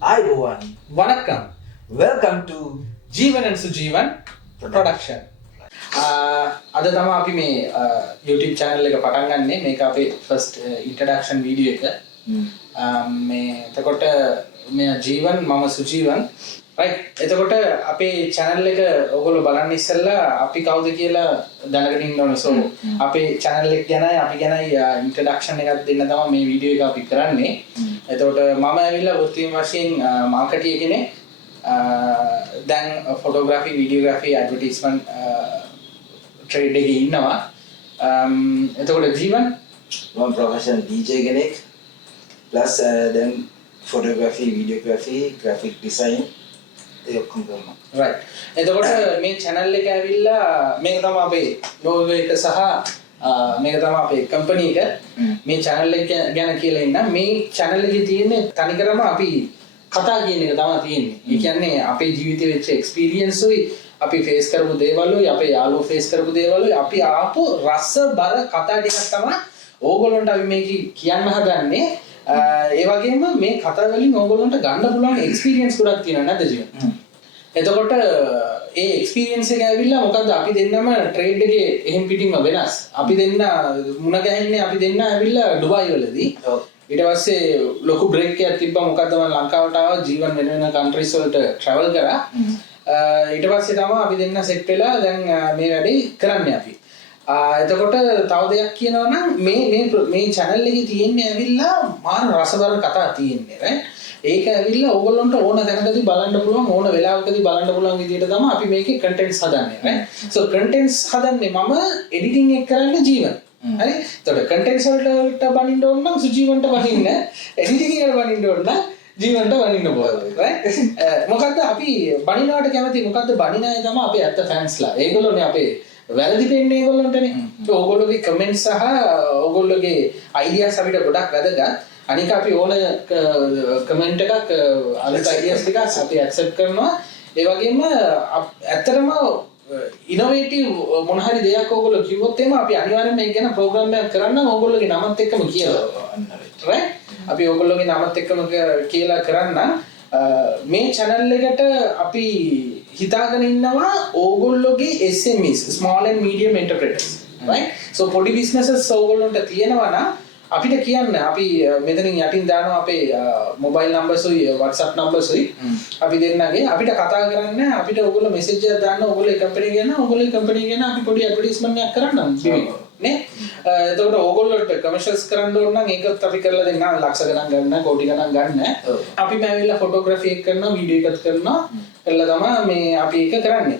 Ayubowan. Vanakkam. Welcome to Jeevan and Sujeevan production. අද තමයි අපි මේ YouTube channel එක පටන් ගන්නෙ. මේක අපේ first introduction video එක. මේ එතකොට මේ ජීවන් මම සුජීවන්. right. එතකොට අපේ channel එක ඔයගොල්ලෝ බලන්න ඉස්සෙල්ලා අපි කවුද කියලා දැනගෙන ඉන්න ඕනේ. so අපේ channel එක ගැනයි අපි ගැනයි introduction එකක් දෙන්න තමයි මේ video එක අපි කරන්නේ. එතකොට මම ඇවිල්ලා වෘත්තීය වශයෙන් මාකටිය කෙනෙක්. දැන් photography, videography, advertisement trade එකේ ඉන්නවා. එතකොට ජීවන් one professional DJ කෙනෙක් plus then photography, videography, graphic design ඒ ඔක්කොම කරනවා. right. එතකොට මේ channel එක ඇවිල්ලා මේක තමයි අපේ logo එක සහ මේක තමයි අපේ company එක. මේ channel එක ගැන කියලා ඉන්න මේ channel එකේ තියෙන්නේ තනිකරම අපි කතා කියන එක තමයි තියෙන්නේ. ඒ කියන්නේ අපේ ජීවිතේ වෙච්ච experience උයි අපි face කරපු දේවල්ුයි අපේ යාළුවෝ face කරපු දේවල්ුයි අපි ආපු රසබර කතා ටිකක් තමයි ඕගොල්ලන්ට අපි මේක කියන්න හදන්නේ. ඒ වගේම මේ කතා වලින් ඕගොල්ලන්ට ගන්න පුළුවන් experience ගොඩක් තියෙනවා නේද ජීවන? එතකොට ඒ experience එක ඇවිල්ලා මොකද්ද අපි දෙන්නම trade එකේ එහෙම් පිටින්ම වෙනස්. අපි දෙන්න මුණ ගැහෙන්නේ අපි දෙන්න ඇවිල්ලා ඩුබායි වලදී. ඊට පස්සේ ලොකු බ්‍රේක් එකක් තිබ්බා. මොකද්ද මම ලංකාවට ආවා ජීවන් වෙන වෙන countries වලට travel කරා. ඊට පස්සේ තමයි අපි දෙන්න සෙට් වෙලා දැන් මේ වැඩේ කරන්නේ අපි. එතකොට තව දෙයක් කියනවා නම් මේ channel එකේ තියෙන්නේ ඇවිල්ලා මාන රසබර කතා තියෙන්නේ right. ඒක ඇවිල්ලා ඕගොල්ලන්ට ඕන තැනකදී බලන්න පුළුවන් ඕන වෙලාවකදී බලන්න පුළුවන් විදිහට තමයි අපි මේකේ contents හදන්නේ right. so contents හදන්නේ මම editing එක කරන්නේ ජීවන්. හරි. එතකොට contents වලට බනින්න ඕන නම් සුජීවන්ට බනින්න, editing එකට බනින්න ඕන නම් ජීවන්ට බනින්න ඕන right. මොකද්ද අපි බනිනවට කැමති මොකද්ද බනින අය තමයි අපේ ඇත්ත fans-ලා. ඒගොල්ලෝනේ අපේ වැරදි දෙන්නේ ඒගොල්ලන්ටනේ. ඕගොල්ලෝගේ comments සහ ඕගොල්ලෝගේ ideas අපිට ගොඩක් වැදගත්. අනික අපි ඕන comment එකක් අනිත් ideas ටික අපි accept කරනවා. ඒ වගේම ඇත්තටම innovative මොන හරි දෙයක් ඕගොල්ලෝ කිව්වොත් එහෙම අපි අනිවාර්යෙන්ම ඒක ගැන program එකක් කරන්න ඕගොල්ලෝගේ නමත් එක්කම කියලා. right. අපි ඕගොල්ලෝගේ නමත් එක්කම කියලා කරන්න මේ channel එකට අපි හිතාගෙන ඉන්නවා ඕගොල්ලෝගේ SMEs, small and medium enterprises right. so පොඩි businesses ඕගොල්ලන්ට තියෙනවා නම් අපිට කියන්න අපි මෙතනින් යටින් දානවා අපේ mobile numbers උයි WhatsApp numbers උයි අපි දෙන්නගේ අපිට කතා කරන්න අපිට ඕගොල්ලෝ message එකක් දාන්න ඕගොල්ලෝ company ගැන ඕගොල්ලෝ company ගැන අපි පොඩි advertisement එකක් කරන්නම් නේ. එතකොට ඕගොල්ලෝට commercials කරන්න ඕන නම් ඒකත් අපි කරලා දෙන්න ලක්ෂ ගණන් ගන්න කෝටි ගණන් ගන්න. අපි මෑවිලා photography එක කරනවා වීඩියෝ එකක් කරනවා කළා තමයි මේ අපි ඒක කරන්නේ.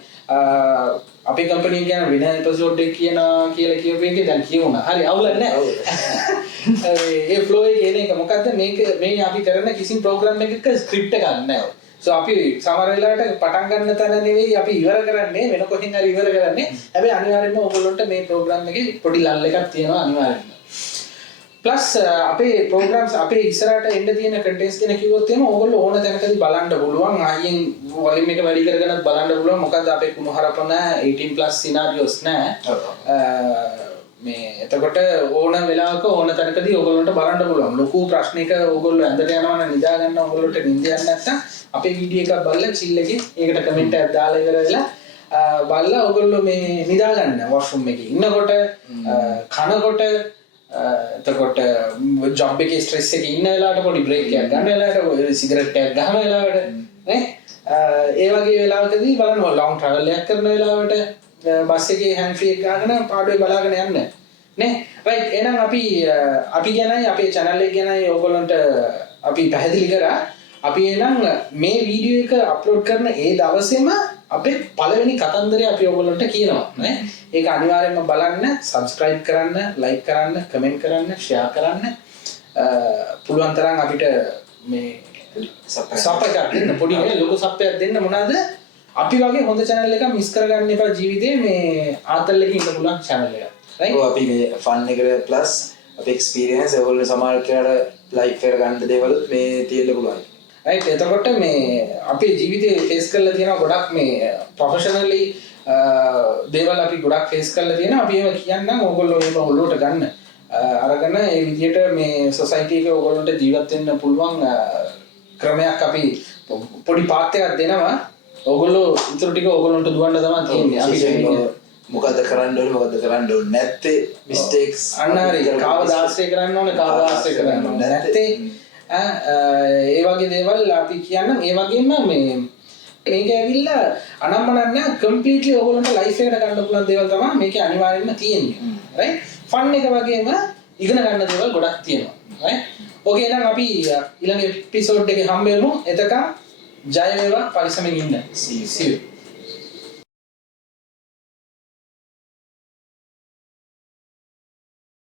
අපේ කම්පැනි එක ගැන වෙන එපිසෝඩ් එකක් කියලා කියපු එකේ දැන් කියවුණා. හරි අවුලක් නැහැ. ඒ ෆ්ලෝ එකේ එන එක මොකද්ද මේ අපි කරන කිසිම ප්‍රෝග්‍රෑම් එකක ස්ක්‍රිප්ට් එකක් නැහැ. so අපි සමහර වෙලාවට පටන් ගන්න තැන නෙවෙයි අපි ඉවර කරන්නේ වෙන කොහෙන් හරි ඉවර කරන්නේ. හැබැයි අනිවාර්යයෙන්ම ඔයගොල්ලන්ට මේ ප්‍රෝග්‍රෑම් එකේ පොඩි ලල් එකක් තියෙනවා අනිවාර්යයෙන්ම. plus අපේ programs අපේ ඉස්සරහට එන්න තියෙන contents ගැන කිව්වොත් එහෙම ඕගොල්ලෝ ඕන තැනකදී බලන්න පුළුවන්. ආයෙන් volume එක වැඩි කරගෙනත් බලන්න පුළුවන්. මොකද අපේ කුණුහරප නැහැ 18+ scenarios නැහැ. මේ එතකොට ඕන වෙලාවක ඕන තැනකදී ඕගොල්ලන්ට බලන්න පුළුවන්. ලොකු ප්‍රශ්නයක ඕගොල්ලෝ ඇඳට යනවා නම් නිදා ගන්න ඕගොල්ලෝට නිින්ද යන්නේ නැත්නම් අපේ වීඩියෝ එකක් බලලා chill එකේ ඒකට comment එකක් දාලා ඉවර වෙලා බලලා ඕගොල්ලෝ මේ නිදා ගන්න washroom එකේ ඉන්නකොට කනකොට එතකොට ජොබ් එකේ ස්ට්‍රෙස් එකේ ඉන්න වෙලාවට පොඩි බ්‍රේක් එකක් ගන්න වෙලාවට සිගරට් එකක් ගන්න වෙලාවට නේ ඒ වගේ වෙලාවකදී බලන්න ලොන්ග් ට්‍රැවල් එකක් කරන වෙලාවට බස් එකේ හෑන්ඩ් ෆ්‍රී එක ගන්න පාඩුවේ බලාගෙන යන්න නේ රයිට්. එහෙනම් අපි ගැනයි අපේ channel එක ගැනයි ඕගොල්ලන්ට අපි පැහැදිලි කරා. අපි එහෙනම් මේ වීඩියෝ එක අප්ලෝඩ් කරන ඒ දවසේම අපේ පළවෙනි කතන්දරය අපි ඔයගොල්ලන්ට කියනවා නේ. ඒක අනිවාර්යයෙන්ම බලන්න, subscribe කරන්න, like කරන්න, comment කරන්න, share කරන්න. පුළුවන් තරම් අපිට මේ සප් එකක් දෙන්න පොඩි නේ ලොකු සප් එකක් දෙන්න මොනවාද? අපි වගේ හොඳ channel එකක් මිස් කරගන්න එපා ජීවිතේ මේ ආතල් එකේ ඉන්න පුළුවන් channel එකක්. right. ඔව් අපි මේ fun එකට plus අපේ experience ඒගොල්ලෝ සමහර කෙනාට like කරගන්න දේවලුත් මේ තියෙන්න පුළුවන්. right. එතකොට මේ අපේ ජීවිතේ face කරලා තියෙන ගොඩක් මේ professionally දේවල් අපි ගොඩක් face කරලා තියෙනවා. අපි ඒව කියන්නම් ඕගොල්ලෝ මේක ඔළුවට ගන්න. අරගෙන ඒ විදිහට මේ society එකේ ඕගොල්ලන්ට ජීවත් වෙන්න පුළුවන් ක්‍රමයක් අපි පොඩි පාත් එකක් දෙනවා. ඔයගොල්ලෝ ඉතුරු ටික ඔයගොල්ලන්ට දුවන්න තමයි තියෙන්නේ. අපි මොකද කරන්න ඕනේ මොකද කරන්න ඕනේ නැත්තේ මිස්ටේක්ස් අන්න හරි. කාවද ආශ්‍රය කරන්න ඕනේ කාවද ආශ්‍රය කරන්න ඕනේ නැත්තේ ඒ වගේ දේවල් අපි කියන්නම්. ඒ වගේම මේක ඇවිල්ලා අනම්මනක් නෑ කම්ප්ලීට්ලි ඔයගොල්ලන්ට ලයිෆ් එකට ගන්න පුළුවන් දේවල් තමයි මේකේ අනිවාර්යෙන්ම තියෙන්නේ. රයිට්? ෆන් එක වගේම ඉගෙන ගන්න දේවල් ගොඩක් තියෙනවා. රයිට්? ඕකේ එහෙනම් අපි ඊළඟ එපිසෝඩ් එකේ හම්බ වෙමු. එතකන් ජය වේවා පරිස්සමෙන් ඉන්න. See you. See you.